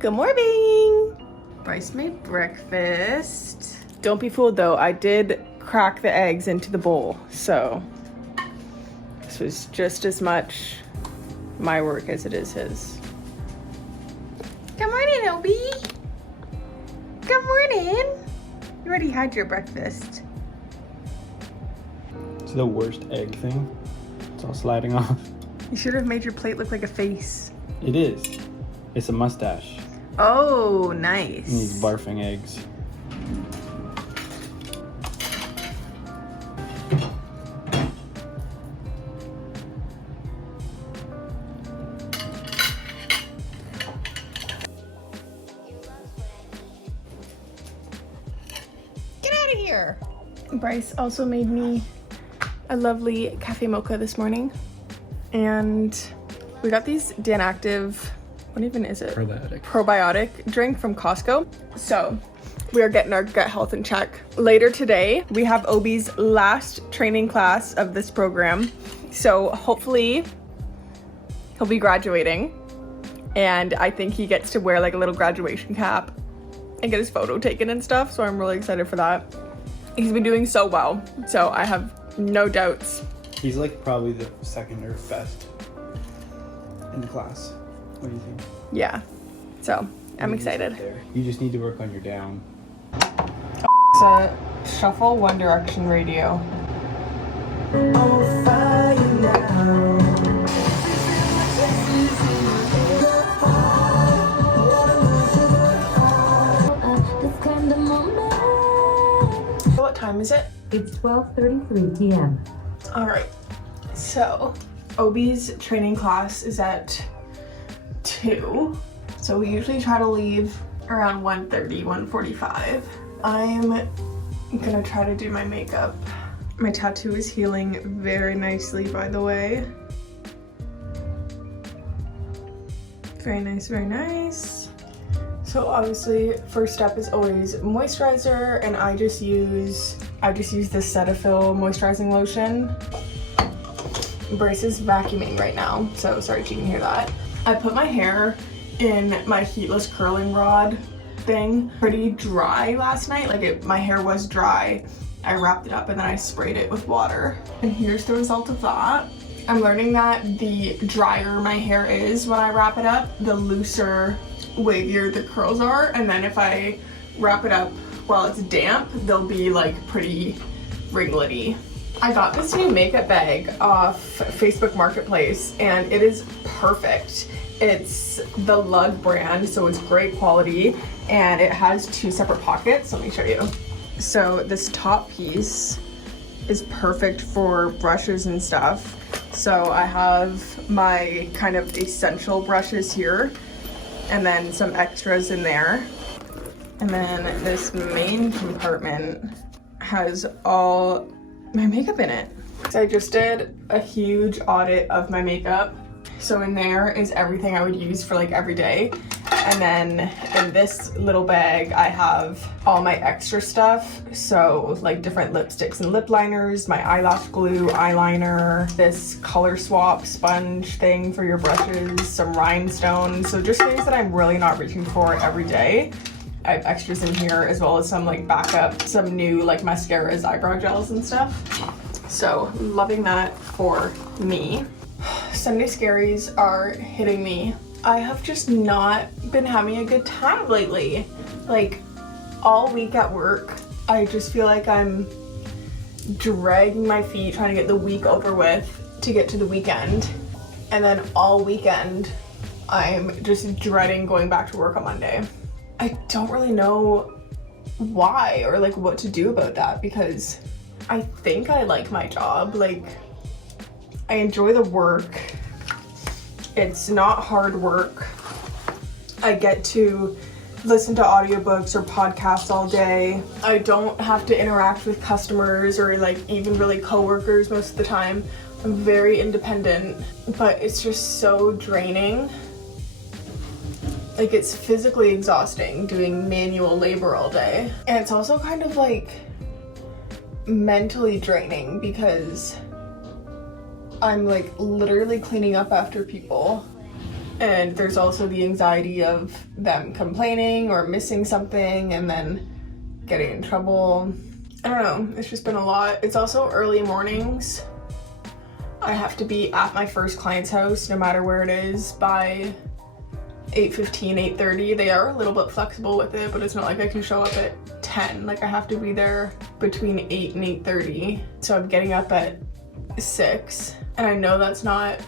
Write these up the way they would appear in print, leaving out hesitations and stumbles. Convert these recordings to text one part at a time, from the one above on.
Good morning! Bryce made breakfast. Don't be fooled though, I did crack the eggs into the bowl, so this was just as much my work as it is his. Good morning, Obi! Good morning! You already had your breakfast. It's the worst egg thing. It's all sliding off. You should have made your plate look like a face. It is. It's a mustache. Oh, nice. And he's barfing eggs. Get out of here! Bryce also made me a lovely cafe mocha this morning. And we got these Dan Active, what even is it? Probiotic drink from Costco. So we are getting our gut health in check. Later today, we have Obi's last training class of this program. So hopefully he'll be graduating. And I think he gets to wear like a little graduation cap and get his photo taken and stuff. So I'm really excited for that. He's been doing so well. So I have no doubts. He's like probably the second or best in the class. What do you think? Yeah. So I'm excited. You just need to work on your down. So shuffle One Direction radio. What time is it? It's 12:33 p.m. All right. So Obi's training class is at 2. So we usually try to leave around 1:30, 1:45. I'm gonna try to do my makeup. My tattoo is healing very nicely, by the way. Very nice, very nice. So obviously, first step is always moisturizer, and I just use this Cetaphil moisturizing lotion. Bryce is vacuuming right now, so sorry if you can hear that. I put my hair in my heatless curling rod thing pretty dry last night. Like my hair was dry. I wrapped it up and then I sprayed it with water. And here's the result of that. I'm learning that the drier my hair is when I wrap it up, the looser, wavier the curls are. And then if I wrap it up while it's damp, they'll be like pretty ringlety. I got this new makeup bag off Facebook Marketplace and it is perfect. It's the Lug brand, so it's great quality, and it has 2 separate pockets. Let me show you. So this top piece is perfect for brushes and stuff. So I have my kind of essential brushes here, and then some extras in there. And then this main compartment has all my makeup in it. So I just did a huge audit of my makeup. So in there is everything I would use for like every day. And then in this little bag, I have all my extra stuff. So like different lipsticks and lip liners, my eyelash glue, eyeliner, this color swap sponge thing for your brushes, some rhinestones. So just things that I'm really not reaching for every day. I have extras in here as well as some like backup, some new like mascaras, eyebrow gels and stuff. So loving that for me. Sunday scaries are hitting me. I have just not been having a good time lately. Like all week at work, I just feel like I'm dragging my feet trying to get the week over with to get to the weekend. And then all weekend, I'm just dreading going back to work on Monday. I don't really know why or like what to do about that, because I think I like my job. Like I enjoy the work. It's not hard work. I get to listen to audiobooks or podcasts all day. I don't have to interact with customers or like even really coworkers most of the time. I'm very independent, but it's just so draining. Like it's physically exhausting doing manual labor all day. And it's also kind of like mentally draining because I'm like literally cleaning up after people And there's also the anxiety of them complaining or missing something and then getting in trouble. I don't know, it's just been a lot. It's also early mornings. I have to be at my first client's house, no matter where it is, by 8:15, 8:30. They are a little bit flexible with it, but it's not like I can show up at 10. Like, I have to be there between 8 and 8:30. So I'm getting up at 6, and I know that's not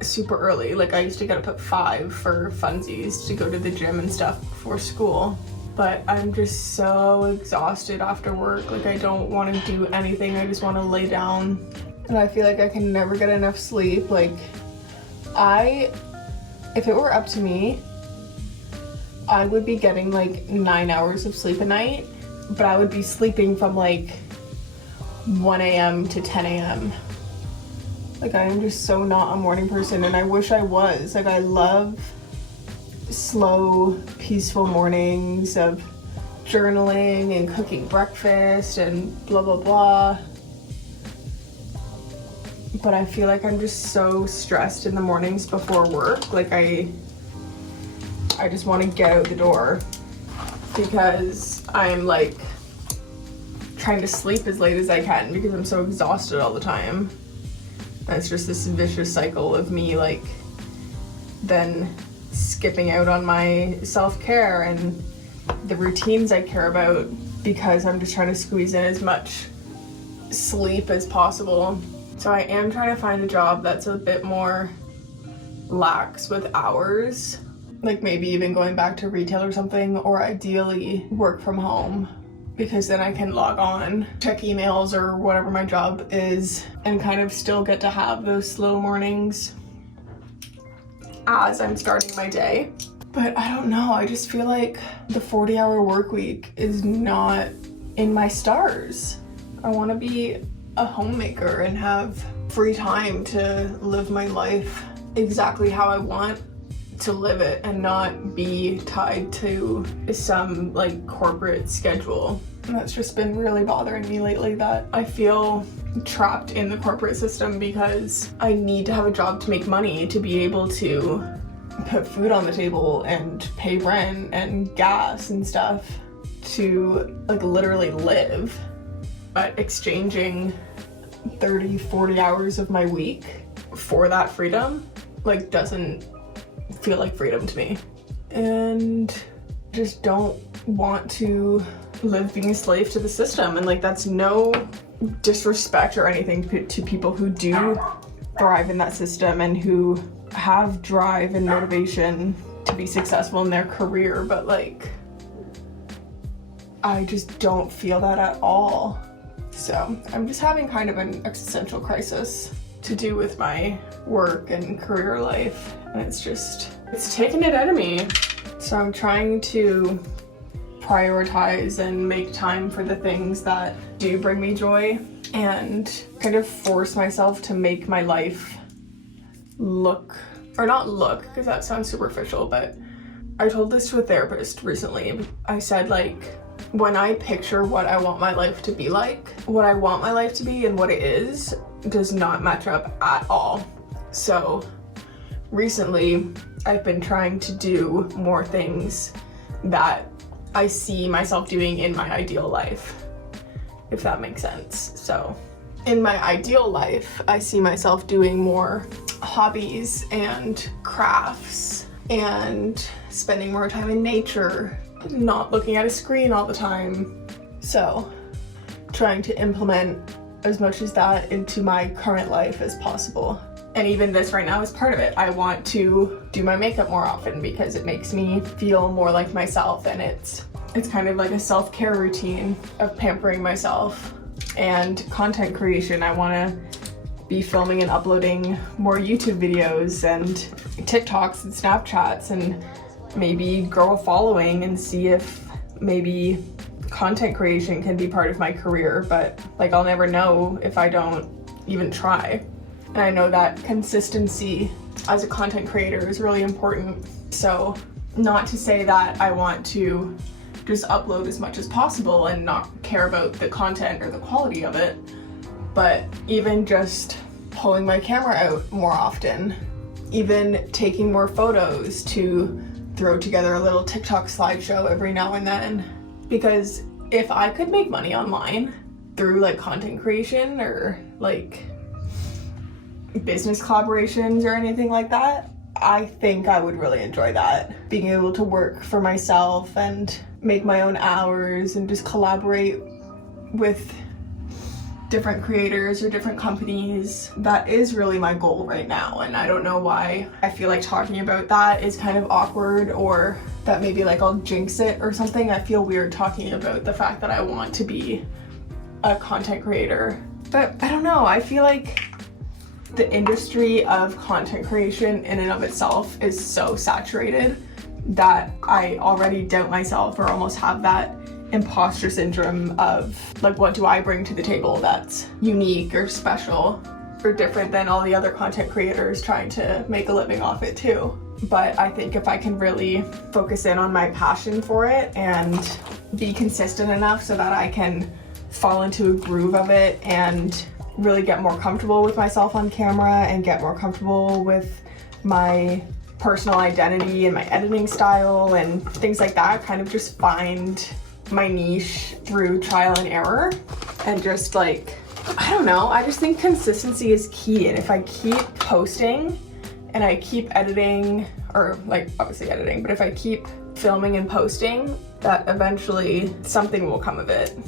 super early. Like, I used to get up at 5 for funsies to go to the gym and stuff before school. But I'm just so exhausted after work. Like, I don't want to do anything. I just want to lay down. And I feel like I can never get enough sleep. Like, if it were up to me, I would be getting like 9 hours of sleep a night, but I would be sleeping from like 1 a.m. to 10 a.m. Like, I am just so not a morning person, and I wish I was. Like, I love slow, peaceful mornings of journaling and cooking breakfast and blah, blah, blah. But I feel like I'm just so stressed in the mornings before work. Like, I just want to get out the door because I'm like trying to sleep as late as I can because I'm so exhausted all the time. And it's just this vicious cycle of me like then skipping out on my self-care and the routines I care about because I'm just trying to squeeze in as much sleep as possible. So I am trying to find a job that's a bit more lax with hours, like maybe even going back to retail or something, or ideally work from home, because then I can log on, check emails or whatever my job is, and kind of still get to have those slow mornings as I'm starting my day. But I don't know, I just feel like the 40-hour work week is not in my stars. I want to be a homemaker and have free time to live my life exactly how I want to live it and not be tied to some like corporate schedule. And that's just been really bothering me lately, that I feel trapped in the corporate system because I need to have a job to make money to be able to put food on the table and pay rent and gas and stuff to like literally live. But exchanging 30-40 hours of my week for that freedom like doesn't feel like freedom to me, and just don't want to live being a slave to the system. And like, that's no disrespect or anything to people who do thrive in that system and who have drive and motivation to be successful in their career, but like, I just don't feel that at all. So I'm just having kind of an existential crisis to do with my work and career life, and it's taking it out of me. So I'm trying to prioritize and make time for the things that do bring me joy, and kind of force myself to make my life look, or not look, because that sounds superficial, but I told this to a therapist recently. I said, like, when I picture what I want my life to be like, what I want my life to be and what it is does not match up at all. So recently I've been trying to do more things that I see myself doing in my ideal life, if that makes sense. So in my ideal life, I see myself doing more hobbies and crafts and spending more time in nature, not looking at a screen all the time. So trying to implement as much as that into my current life as possible. And even this right now is part of it. I want to do my makeup more often because it makes me feel more like myself, and it's kind of like a self-care routine of pampering myself. And content creation, I want to be filming and uploading more YouTube videos and TikToks and Snapchats, and maybe grow a following and see if maybe content creation can be part of my career. But like, I'll never know if I don't even try. And I know that consistency as a content creator is really important. So not to say that I want to just upload as much as possible and not care about the content or the quality of it, but even just pulling my camera out more often even taking more photos to throw together a little TikTok slideshow every now and then. Because if I could make money online through like content creation or like business collaborations or anything like that, I think I would really enjoy that. Being able to work for myself and make my own hours and just collaborate with different creators or different companies. That is really my goal right now, and I don't know why I feel like talking about that is kind of awkward, or that maybe like I'll jinx it or something. I feel weird talking about the fact that I want to be a content creator. But I don't know, I feel like the industry of content creation in and of itself is so saturated that I already doubt myself, or almost have that imposter syndrome of like, what do I bring to the table that's unique or special or different than all the other content creators trying to make a living off it too. But I think if I can really focus in on my passion for it and be consistent enough so that I can fall into a groove of it and really get more comfortable with myself on camera and get more comfortable with my personal identity and my editing style and things like that, kind of just find my niche through trial and error, and just like, I don't know, I just think consistency is key. And if I keep posting and I keep editing, or like obviously editing, but if I keep filming and posting, that eventually something will come of it.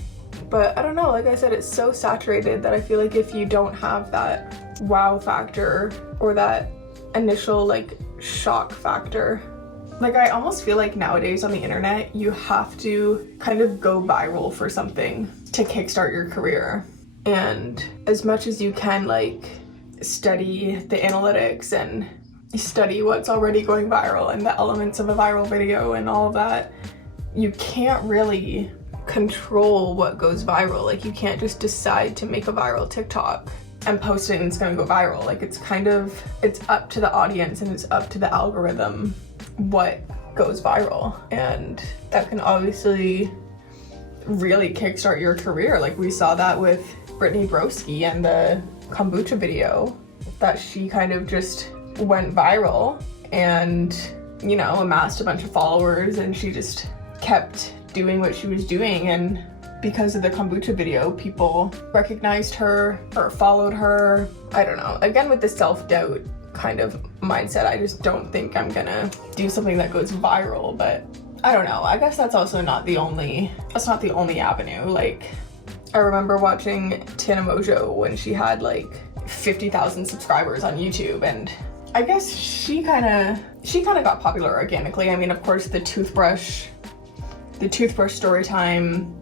But I don't know, like I said, it's so saturated that I feel like if you don't have that wow factor or that initial like shock factor, like I almost feel like nowadays on the internet you have to kind of go viral for something to kickstart your career. And as much as you can like study the analytics and study what's already going viral and the elements of a viral video and all of that, you can't really control what goes viral. Like you can't just decide to make a viral TikTok and post it and it's gonna go viral. Like it's up to the audience and it's up to the algorithm what goes viral, and that can obviously really kickstart your career. Like we saw that with Brittany Broski and the kombucha video, that she kind of just went viral and, you know, amassed a bunch of followers, and she just kept doing what she was doing, and because of the kombucha video, people recognized her or followed her. I don't know, again with the self-doubt kind of mindset, I just don't think I'm gonna do something that goes viral. But I don't know, I guess that's not the only avenue. Like I remember watching Tana Mojo when she had like 50,000 subscribers on YouTube, and I guess she kind of got popular organically. I mean, of course the toothbrush story time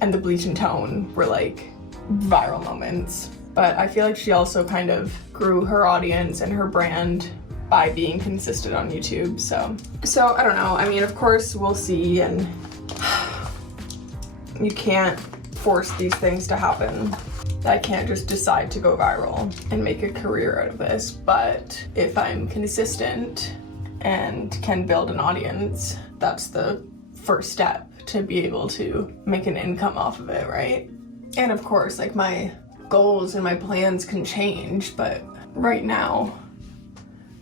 and the bleach and tone were like viral moments. But I feel like she also kind of grew her audience and her brand by being consistent on YouTube. So I don't know. I mean, of course we'll see, and you can't force these things to happen. I can't just decide to go viral and make a career out of this. But if I'm consistent and can build an audience, that's the first step to be able to make an income off of it, right? And of course, like my goals and my plans can change, but right now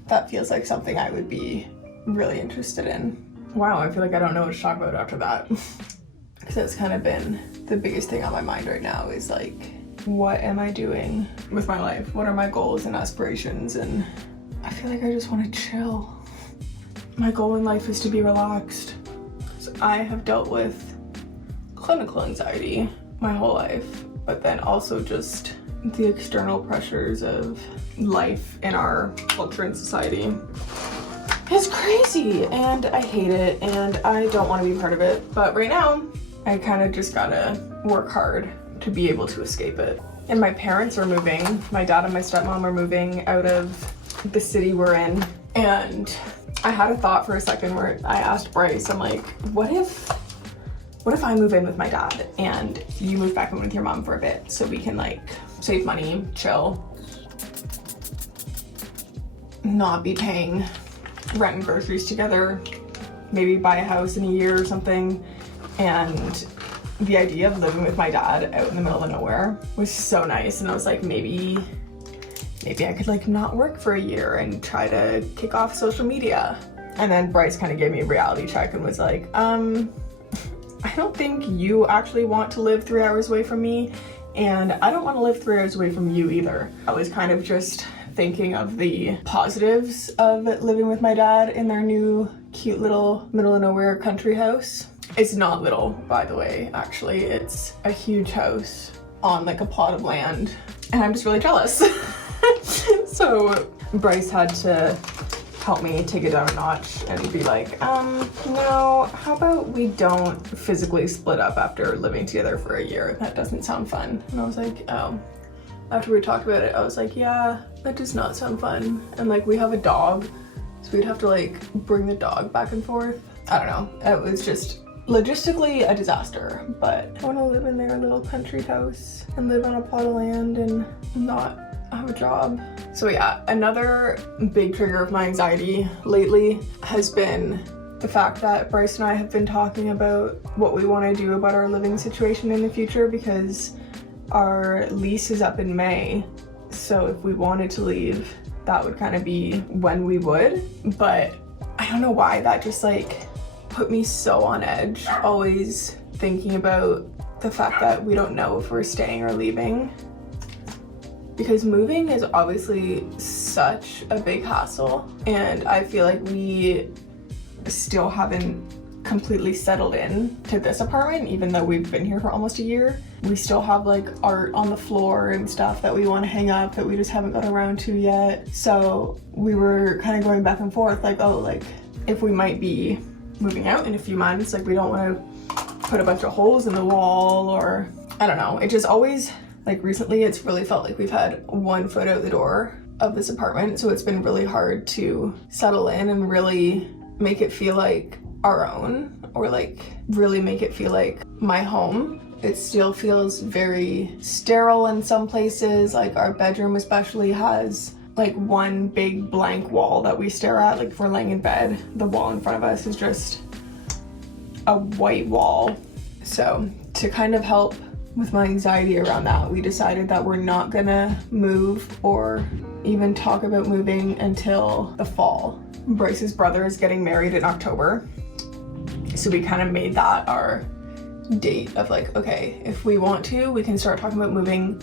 that feels like something I would be really interested in. Wow, I feel like I don't know what to talk about after that. Because that's kind of been the biggest thing on my mind right now, is like, what am I doing with my life? What are my goals and aspirations? And I feel like I just want to chill. My goal in life is to be relaxed. So I have dealt with clinical anxiety my whole life, but then also just the external pressures of life in our culture and society. It's crazy, and I hate it, and I don't want to be part of it. But right now, I kind of just gotta work hard to be able to escape it. And my parents are moving. My dad and my stepmom are moving out of the city we're in. And I had a thought for a second where I asked Bryce, I'm like, what if I move in with my dad and you move back in with your mom for a bit so we can like save money, chill, not be paying rent and groceries together, maybe buy a house in a year or something. And the idea of living with my dad out in the middle of nowhere was so nice. And I was like, maybe maybe I could like not work for a year and try to kick off social media. And then Bryce kind of gave me a reality check and was like, I don't think you actually want to live 3 hours away from me, and I don't want to live 3 hours away from you either. I was kind of just thinking of the positives of living with my dad in their new cute little middle of nowhere country house. It's not little, by the way, actually. It's a huge house on like a plot of land, and I'm just really jealous. So Bryce had to help me take it down a notch and be like, no, how about we don't physically split up after living together for a year? That doesn't sound fun. And I was like, oh. After we talked about it, I was like, yeah, that does not sound fun. And like, we have a dog, so we'd have to like bring the dog back and forth. I don't know, it was just logistically a disaster, but I want to live in their little country house and live on a plot of land and not have a job. So yeah, another big trigger of my anxiety lately has been the fact that Bryce and I have been talking about what we want to do about our living situation in the future, because our lease is up in May. So if we wanted to leave, that would kind of be when we would. But I don't know why that just like put me so on edge, always thinking about the fact that we don't know if we're staying or leaving. Because moving is obviously such a big hassle, and I feel like we still haven't completely settled in to this apartment, even though we've been here for almost a year. We still have like art on the floor and stuff that we want to hang up that we just haven't got around to yet. So we were kind of going back and forth like, oh, like if we might be moving out in a few months, like we don't want to put a bunch of holes in the wall, or I don't know. It just always, like recently, it's really felt like we've had one foot out the door of this apartment, so it's been really hard to settle in and really make it feel like our own, or like really make it feel like my home. It still feels very sterile in some places, like our bedroom especially has like one big blank wall that we stare at, like if we're laying in bed. The wall in front of us is just a white wall. So to kind of help with my anxiety around that, we decided that we're not gonna move or even talk about moving until the fall. Bryce's brother is getting married in October, so we kind of made that our date of like, okay, if we want to, we can start talking about moving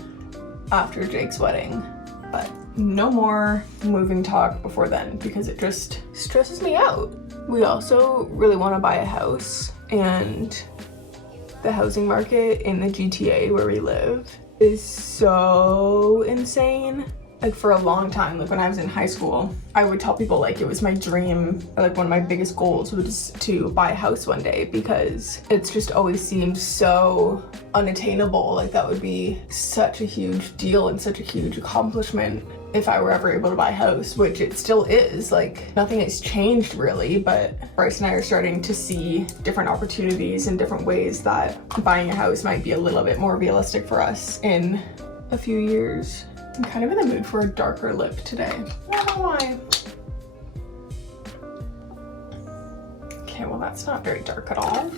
after Jake's wedding, but no more moving talk before then because it just stresses me out. We also really want to buy a house, and the housing market in the GTA where we live is so insane. Like for a long time, like when I was in high school, I would tell people like it was my dream, or like one of my biggest goals was to buy a house one day, because it's just always seemed so unattainable. Like that would be such a huge deal and such a huge accomplishment if I were ever able to buy a house, which it still is. Like nothing has changed really, but Bryce and I are starting to see different opportunities and different ways that buying a house might be a little bit more realistic for us in a few years. I'm kind of in the mood for a darker lip today. I don't know why. Okay, well that's not very dark at all.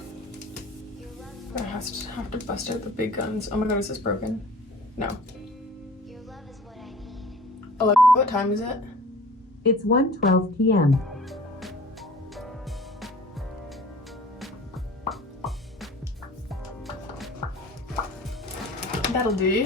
I have to bust out the big guns. Oh my god, is this broken? No. Your love is what I need. Oh, what time is it? It's 1:12 p.m. That'll do.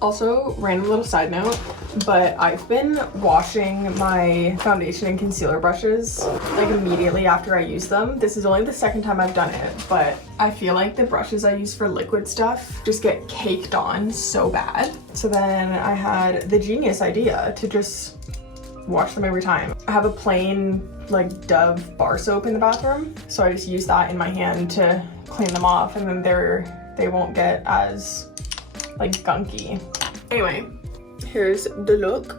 Also, random little side note, but I've been washing my foundation and concealer brushes like immediately after I use them. This is only the second time I've done it, but I feel like the brushes I use for liquid stuff just get caked on so bad. So then I had the genius idea to just wash them every time. I have a plain like Dove bar soap in the bathroom, so I just use that in my hand to clean them off, and then they won't get as like gunky. Anyway, here's the look.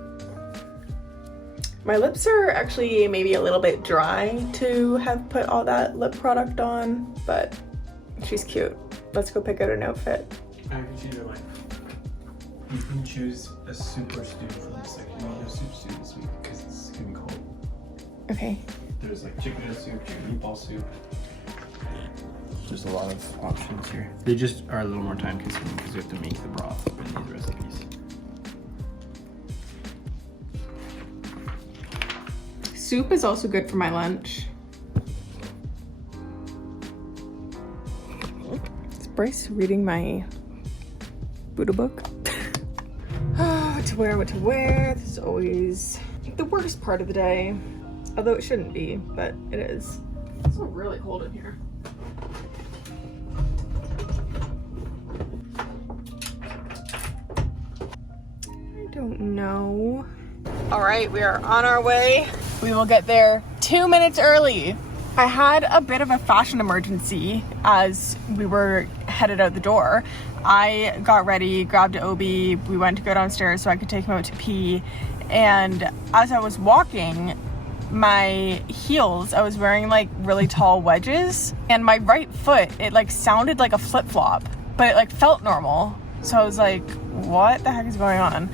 My lips are actually maybe a little bit dry to have put all that lip product on, but she's cute. Let's go pick out an outfit. I can choose your life. You can choose a soup or stew for this. Like, you want a soup stew this week because it's gonna be cold. Okay. There's like chicken noodle soup, chicken meatball soup. There's a lot of options here. They just are a little more time consuming because you have to make the broth in these recipes. soup is also good for my lunch. Is Bryce reading my Buddha book? What to wear. This is always the worst part of the day. Although it shouldn't be, but it is. It's really cold in here. I don't know. All right, we are on our way. We will get there 2 minutes early. I had a bit of a fashion emergency as we were headed out the door. I got ready, grabbed Obi, we went to go downstairs so I could take him out to pee. And as I was walking, my heels, I was wearing like really tall wedges, and my right foot, it like sounded like a flip-flop, but it like felt normal. So I was like, what the heck is going on?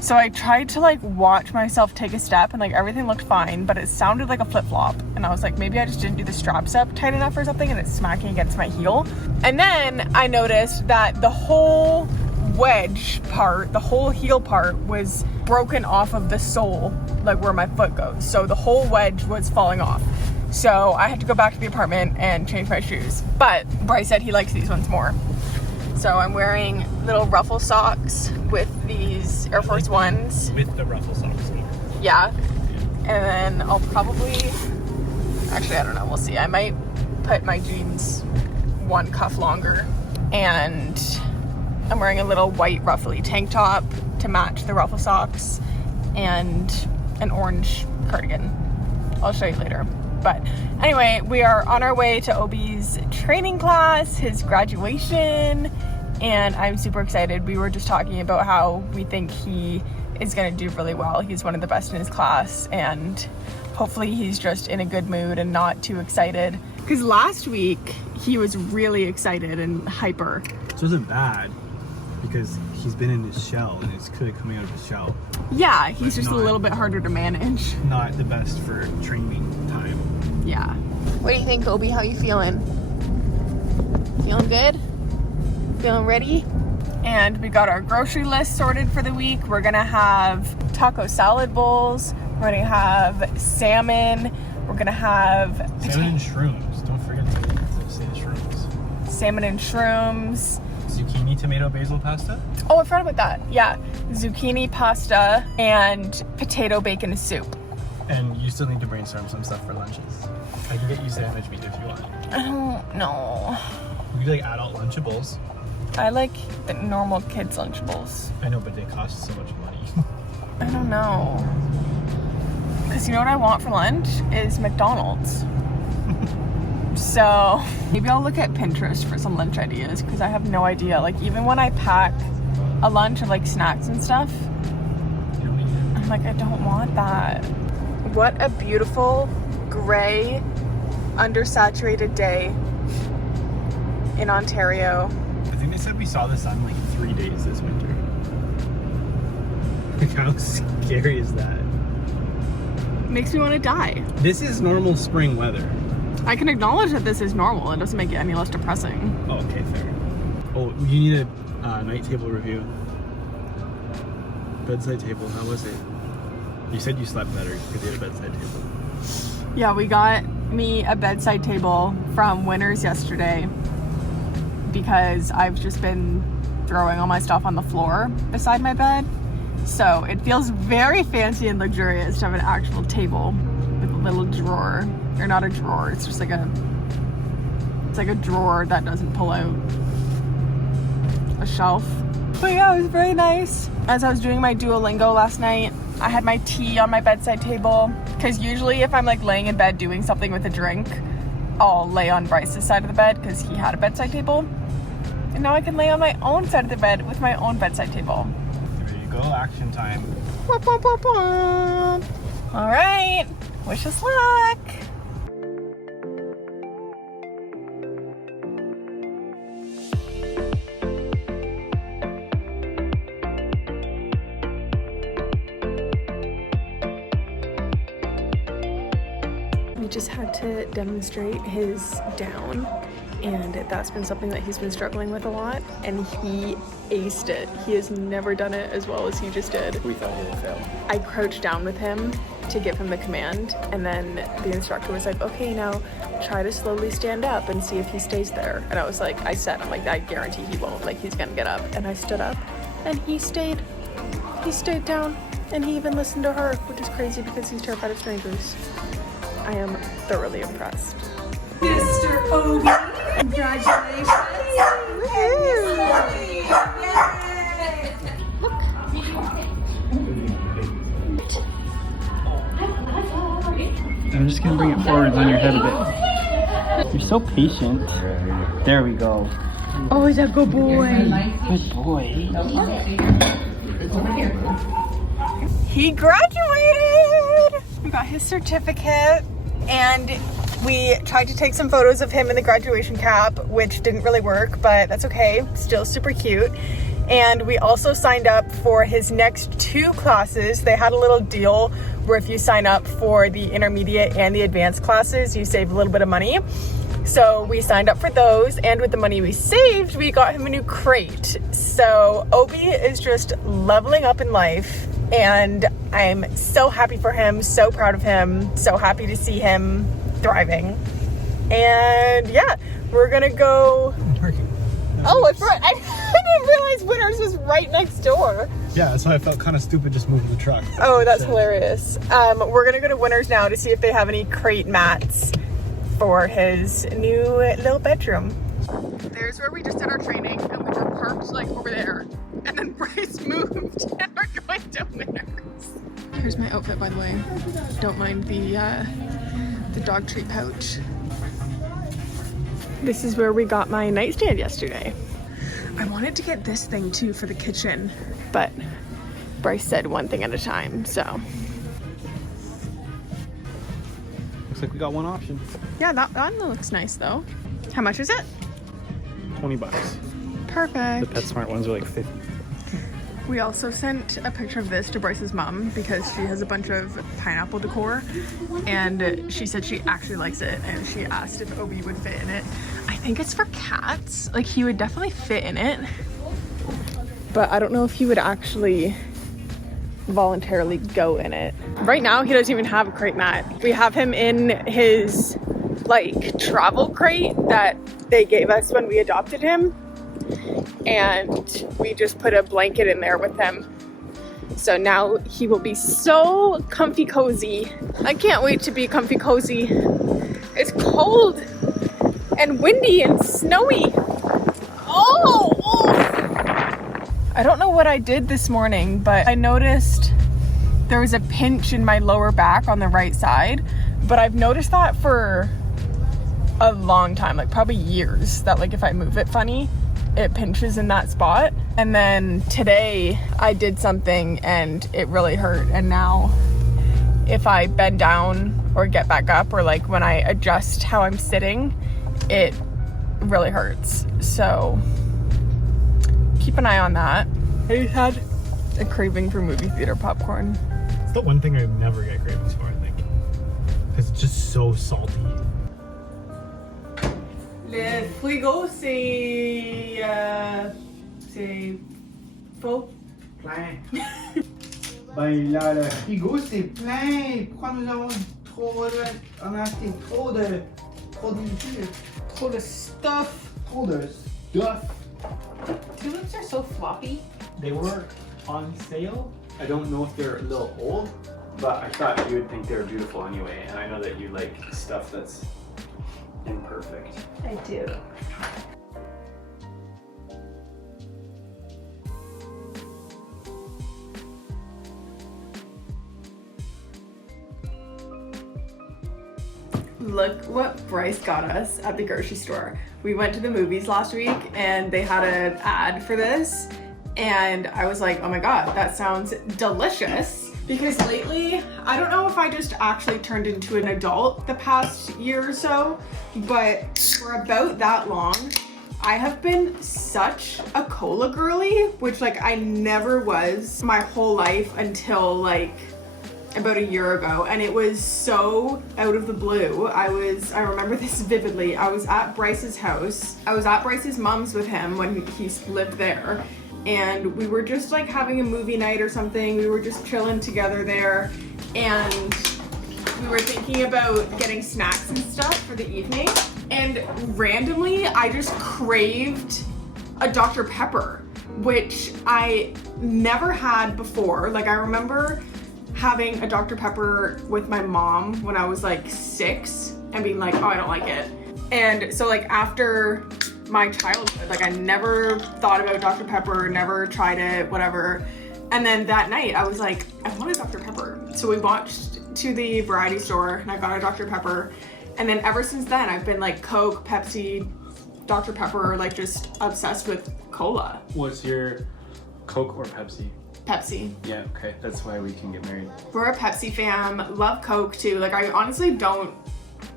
So I tried to like watch myself take a step, and like everything looked fine, but it sounded like a flip-flop. And I was like, maybe I just didn't do the straps up tight enough or something, and it's smacking against my heel. And then I noticed that the whole wedge part, the whole heel part was broken off of the sole, like where my foot goes. So the whole wedge was falling off. So I had to go back to the apartment and change my shoes. But Bryce said he likes these ones more. So I'm wearing little ruffle socks with these Air Force Ones. With the ruffle socks. Yeah. And then I'll probably, actually I don't know, we'll see. I might put my jeans one cuff longer. And I'm wearing a little white ruffly tank top to match the ruffle socks and an orange cardigan. I'll show you later. But anyway, we are on our way to Obi's training class, his graduation, and I'm super excited. We were just talking about how we think he is going to do really well. He's one of the best in his class, and hopefully he's just in a good mood and not too excited. Because last week, he was really excited and hyper. This wasn't bad because he's been in his shell and it's good coming out of his shell. Yeah, he's just a little bit harder to manage. Not the best for training time. Yeah. What do you think, Obi? How you feeling? Feeling good? Feeling ready? And we got our grocery list sorted for the week. We're gonna have taco salad bowls. We're gonna have salmon. We're gonna have salmon and shrooms. Don't forget to say shrooms. Salmon and shrooms. Zucchini, tomato, basil pasta? Oh, I forgot about that. Yeah. Zucchini pasta and potato bacon soup. And you still need to brainstorm some stuff for lunches. I can get you sandwich meat if you want. I don't know. We do like adult Lunchables. I like the normal kids' Lunchables. I know, but they cost so much money. I don't know. Because you know what I want for lunch is McDonald's. So maybe I'll look at Pinterest for some lunch ideas, because I have no idea. Like, even when I pack a lunch of like snacks and stuff, I'm like, I don't want that. What a beautiful gray undersaturated day in Ontario. I think they said we saw the sun like 3 days this winter. Like, how scary is that? Makes me want to die. This is normal spring weather. I can acknowledge that this is normal. It doesn't make it any less depressing. Oh, okay, fair. Oh, you need a night table review. Bedside table, how was it? You said you slept better because you had a bedside table. Yeah, we got me a bedside table from Winners yesterday because I've just been throwing all my stuff on the floor beside my bed. So it feels very fancy and luxurious to have an actual table with a little drawer. Or not a drawer, it's just like a drawer that doesn't pull out a shelf. But yeah, it was very nice. As I was doing my Duolingo last night, I had my tea on my bedside table, because usually if I'm like laying in bed doing something with a drink, I'll lay on Bryce's side of the bed because he had a bedside table. And now I can lay on my own side of the bed with my own bedside table. There you go, action time. All right, wish us luck. We just had to demonstrate his down, and that's been something that he's been struggling with a lot, and he aced it. He has never done it as well as he just did. We thought he would fail. I crouched down with him to give him the command, and then the instructor was like, okay, now try to slowly stand up and see if he stays there. And I was like, I'm like, I guarantee he won't, like he's gonna get up. And I stood up and he stayed down, and he even listened to her, which is crazy because he's terrified of strangers. I am thoroughly impressed. Mr. Obi, congratulations. I'm just gonna bring it forwards on your head a bit. You're so patient. There we go. Oh, he's a good boy. Good boy. He graduated! We got his certificate, and we tried to take some photos of him in the graduation cap, which didn't really work, but that's okay. Still super cute. And we also signed up for his next 2 classes. They had a little deal where if you sign up for the intermediate and the advanced classes, you save a little bit of money. So we signed up for those, and with the money we saved, we got him a new crate. So Obi is just leveling up in life, and I'm so happy for him, so proud of him, so happy to see him thriving. And yeah, we're gonna go. Parking. Oh, I didn't realize Winners was right next door. Yeah, that's why I felt kind of stupid just moving the truck. Oh, that's hilarious. We're gonna go to Winners now to see if they have any crate mats for his new little bedroom. There's where we just did our training, and we were parked like over there, and then Bryce moved and we're going to Winners. Here's my outfit, by the way. Don't mind the dog treat pouch. This is where we got my nightstand yesterday. I wanted to get this thing too for the kitchen, but Bryce said one thing at a time, so. Looks like we got one option. Yeah, that one looks nice though. How much is it? $20. Perfect. The PetSmart ones are like 50. We also sent a picture of this to Bryce's mom because she has a bunch of pineapple decor, and she said she actually likes it, and she asked if Obi would fit in it. I think it's for cats. Like, he would definitely fit in it, but I don't know if he would actually voluntarily go in it. Right now, he doesn't even have a crate mat. We have him in his like travel crate that they gave us when we adopted him, and we just put a blanket in there with him. So now he will be so comfy cozy. I can't wait to be comfy cozy. It's cold and windy and snowy. Oh! I don't know what I did this morning, but I noticed there was a pinch in my lower back on the right side, but I've noticed that for a long time, like probably years, that like if I move it funny, it pinches in that spot. And then today I did something and it really hurt, and now if I bend down or get back up, or like when I adjust how I'm sitting, it really hurts. So keep an eye on that. I just had a craving for movie theater popcorn. It's the one thing I never get cravings for, I think, because it's just so salty. Le frigo, c'est faux. Plein. Ben là, le frigo c'est plein. Pourquoi nous avons on a acheté trop de nourriture? Trop de stuff. Trop de stuff. Tulips are so floppy. They were on sale. I don't know if they're a little old, but I thought you would think they were beautiful anyway, and I know that you like stuff that's imperfect. I do. Look what Bryce got us at the grocery store. We went to the movies last week and they had an ad for this, and I was like, oh my god, that sounds delicious. Because lately, I don't know if I just actually turned into an adult the past year or so, but for about that long, I have been such a cola girly, which like I never was my whole life until like about a year ago, and it was so out of the blue. I remember this vividly. I was at Bryce's house. I was at Bryce's mom's with him when he lived there, and we were just like having a movie night or something. We were just chilling together there, and we were thinking about getting snacks and stuff for the evening, and randomly I just craved a Dr. Pepper, which I never had before. Like, I remember having a Dr. Pepper with my mom when I was like 6 and being like, oh, I don't like it. And so like after my childhood, like I never thought about Dr. Pepper, never tried it, whatever. And then that night I was like, I want a Dr. Pepper. So we walked to the variety store and I got a Dr. Pepper. And then ever since then I've been like Coke, Pepsi, Dr. Pepper, like just obsessed with cola. What's your Coke or Pepsi? Pepsi. Yeah, okay. That's why we can get married. We're a Pepsi fam. Love Coke too. Like I honestly don't,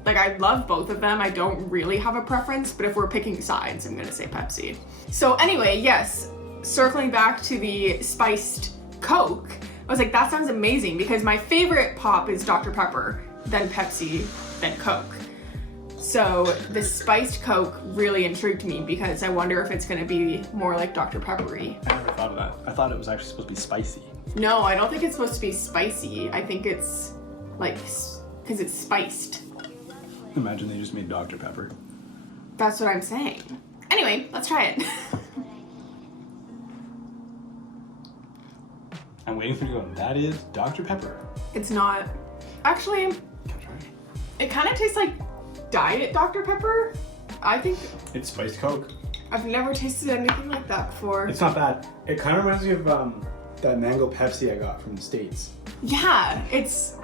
like I love both of them. I don't really have a preference, but if we're picking sides, I'm gonna say Pepsi. So anyway, yes, circling back to the spiced Coke, I was like, that sounds amazing because my favorite pop is Dr. Pepper, then Pepsi, then Coke. So the spiced Coke really intrigued me because I wonder if it's gonna be more like Dr. Peppery. I never thought of that. I thought it was actually supposed to be spicy. No, I don't think it's supposed to be spicy. I think it's like, because it's spiced. Imagine they just made Dr. Pepper. That's what I'm saying. Anyway, let's try it. I'm waiting for you to go, that is Dr. Pepper. It's not. Actually, it kind of tastes like Diet Dr. Pepper. I think It's spiced Coke. I've never tasted anything like that before. It's not bad. It kind of reminds me of that mango Pepsi I got from the States. Yeah, it's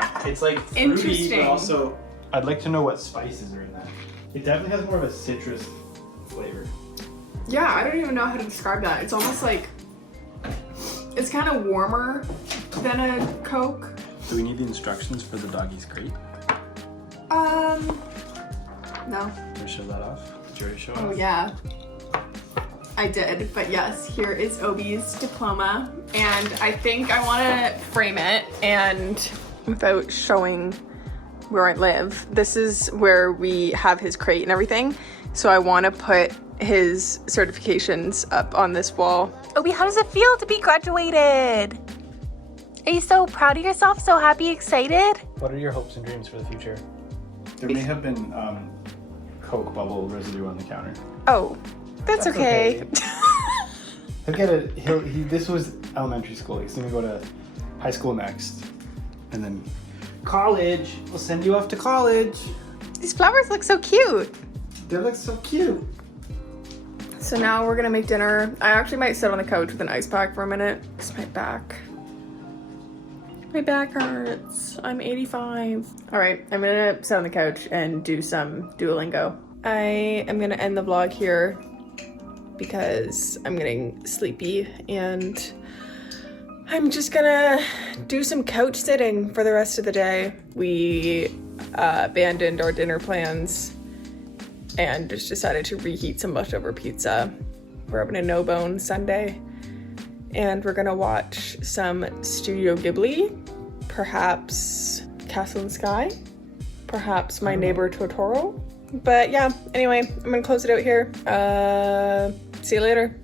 like fruity, interesting. but also I'd like to know what spices are in that. It definitely has more of a citrus flavor. Yeah, I don't even know how to describe that. It's almost like it's kind of warmer than a Coke. Do we need the instructions for the doggy's crate? No. Did we show that off? Did you already show Oh off? yeah, I did. But yes, here is Obi's diploma, and I think I want to frame it. And without showing where I live, this is where we have his crate and everything. So I want to put his certifications up on this wall. Obi, how does it feel to be graduated? Are you so proud of yourself? So happy, excited? What are your hopes and dreams for the future? There may have been Coke bubble residue on the counter. Oh, that's okay. He'll get a. This was elementary school. He's gonna go to high school next, and then college. We'll send you off to college. These flowers look so cute. They look so cute. So now we're gonna make dinner. I actually might sit on the couch with an ice pack for a minute because my back hurts. I'm 85. All right, I'm gonna sit on the couch and do some Duolingo. I am gonna end the vlog here because I'm getting sleepy and I'm just gonna do some couch sitting for the rest of the day. We abandoned our dinner plans and just decided to reheat some leftover pizza. We're having a no-bone Sunday, and we're gonna watch some Studio Ghibli, perhaps Castle in the Sky, perhaps My Neighbor Totoro. But yeah, anyway, I'm gonna close it out here. See you later.